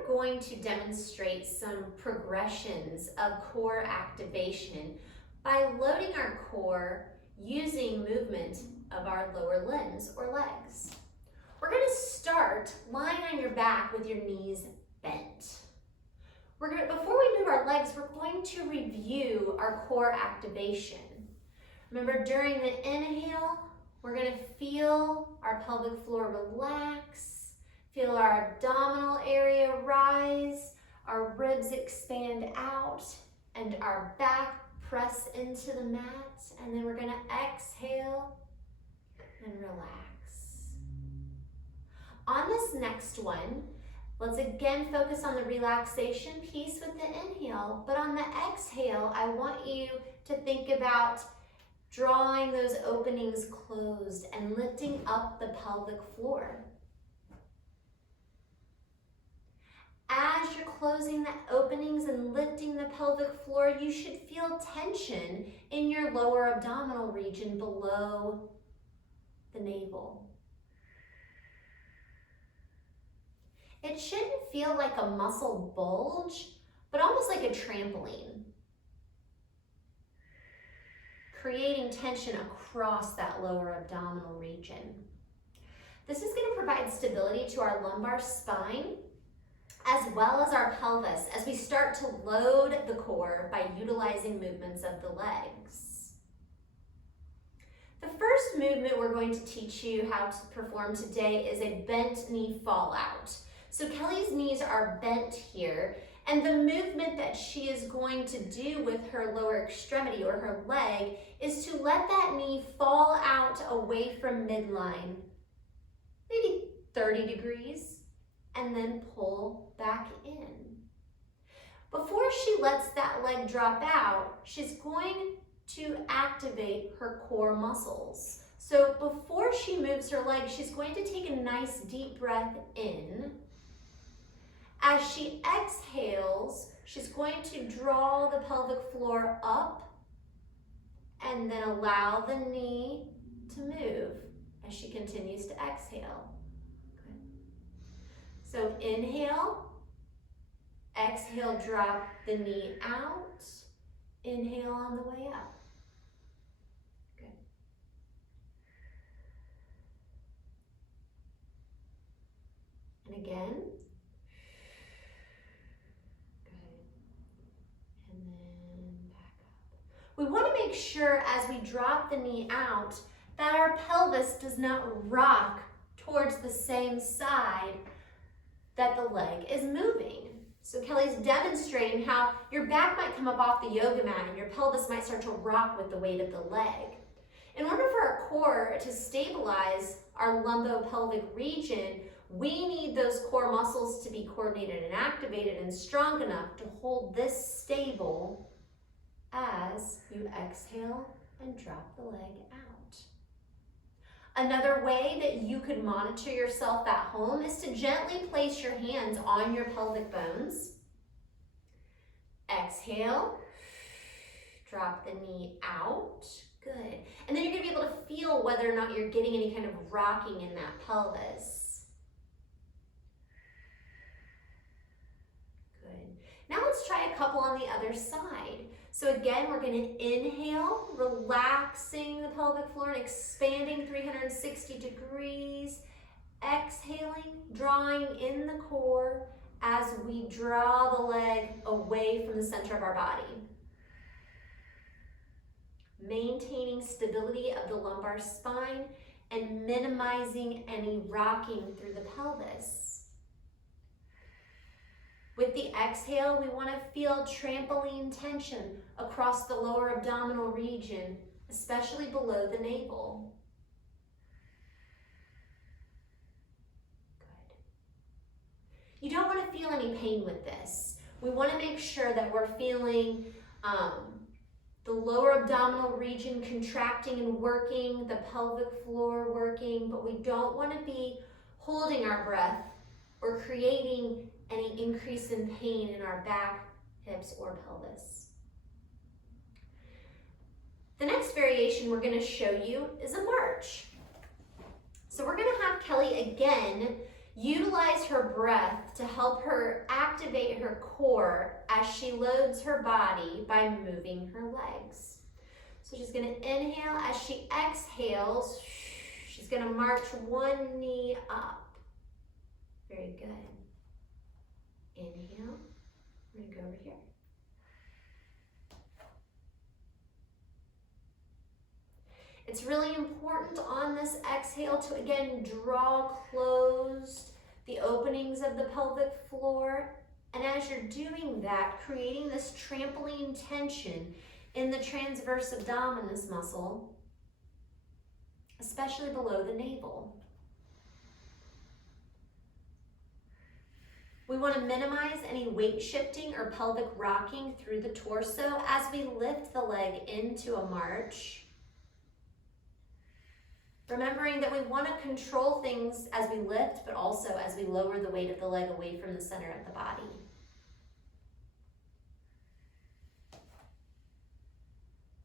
are going to demonstrate some progressions of core activation by loading our core using movement of our lower limbs or legs. We're going to start lying on your back with your knees bent. Before we move our legs, we're going to review our core activation. Remember, during the inhale, we're going to feel our pelvic floor relax, feel our abdominal area rise, our ribs expand out, and our back press into the mat. And then we're going to exhale and relax. On this next one, let's again focus on the relaxation piece with the inhale, but on the exhale, I want you to think about drawing those openings closed and lifting up the pelvic floor. As you're closing the openings and lifting the pelvic floor, you should feel tension in your lower abdominal region below the navel. It shouldn't feel like a muscle bulge, but almost like a trampoline, creating tension across that lower abdominal region. This is going to provide stability to our lumbar spine as well as our pelvis as we start to load the core by utilizing movements of the legs. The first movement we're going to teach you how to perform today is a bent knee fallout. So Kelly's knees are bent here, and the movement that she is going to do with her lower extremity or her leg is to let that knee fall out away from midline, maybe 30 degrees, and then pull back in. Before she lets that leg drop out, she's going to activate her core muscles. So before she moves her leg, she's going to take a nice deep breath in. As she exhales, she's going to draw the pelvic floor up and then allow the knee to move as she continues to exhale. Good. So inhale, exhale, drop the knee out, inhale on the way up. Good. And again. We want to make sure as we drop the knee out that our pelvis does not rock towards the same side that the leg is moving. So Kelly's demonstrating how your back might come up off the yoga mat and your pelvis might start to rock with the weight of the leg. In order for our core to stabilize our lumbopelvic region, we need those core muscles to be coordinated and activated and strong enough to hold this stable as you exhale and drop the leg out. Another way that you could monitor yourself at home is to gently place your hands on your pelvic bones. Exhale, drop the knee out. Good. And then you're going to be able to feel whether or not you're getting any kind of rocking in that pelvis. Good. Now let's try a couple on the other side. So again, we're going to inhale, relaxing the pelvic floor and expanding 360 degrees. Exhaling, drawing in the core as we draw the leg away from the center of our body. Maintaining stability of the lumbar spine and minimizing any rocking through the pelvis. With the exhale, we want to feel trampoline tension across the lower abdominal region, especially below the navel. Good. You don't want to feel any pain with this. We want to make sure that we're feeling the lower abdominal region contracting and working, the pelvic floor working, but we don't want to be holding our breath or creating any increase in pain in our back, hips, or pelvis. The next variation we're going to show you is a march. So we're going to have Kelly again Utilize her breath to help her activate her core as she loads her body by moving her legs. So she's going to inhale. As she exhales, she's going to march one knee up. Very good. Inhale. We're going to go over here. It's really important on this exhale to, again, draw closed the openings of the pelvic floor. And as you're doing that, creating this trampoline tension in the transverse abdominis muscle, especially below the navel. We want to minimize any weight shifting or pelvic rocking through the torso as we lift the leg into a march. Remembering that we want to control things as we lift, but also as we lower the weight of the leg away from the center of the body.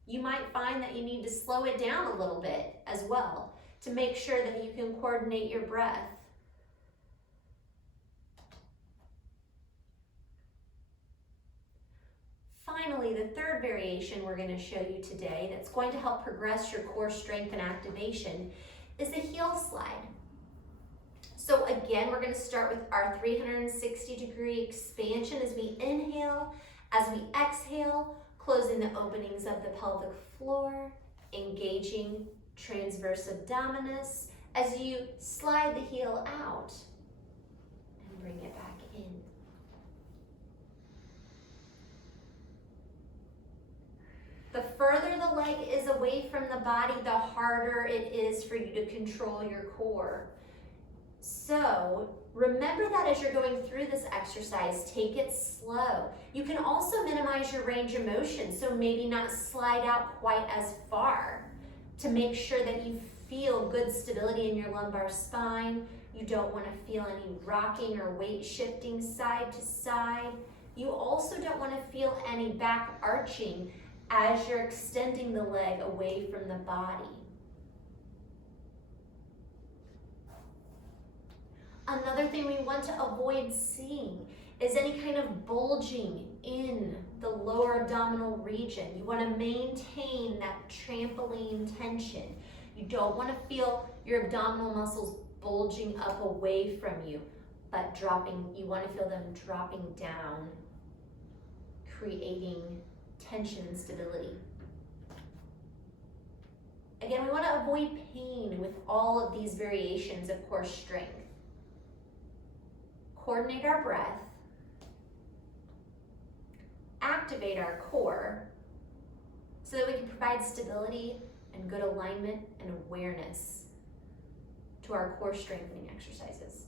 You might find that you need to slow it down a little bit as well to make sure that you can coordinate your breath. Finally, the third variation we're going to show you today that's going to help progress your core strength and activation is the heel slide. So again, we're going to start with our 360-degree expansion as we inhale, as we exhale, closing the openings of the pelvic floor, engaging transverse abdominis as you slide the heel out and bring it back in. The further the leg is away from the body, the harder it is for you to control your core. So remember that as you're going through this exercise, take it slow. You can also minimize your range of motion, so maybe not slide out quite as far to make sure that you feel good stability in your lumbar spine. You don't want to feel any rocking or weight shifting side to side. You also don't want to feel any back arching as you're extending the leg away from the body. Another thing we want to avoid seeing is any kind of bulging in the lower abdominal region. You want to maintain that trampoline tension. You don't want to feel your abdominal muscles bulging up away from you, but dropping. You want to feel them dropping down, creating tension and stability. Again, we want to avoid pain with all of these variations of core strength. Coordinate our breath, activate our core so that we can provide stability and good alignment and awareness to our core strengthening exercises.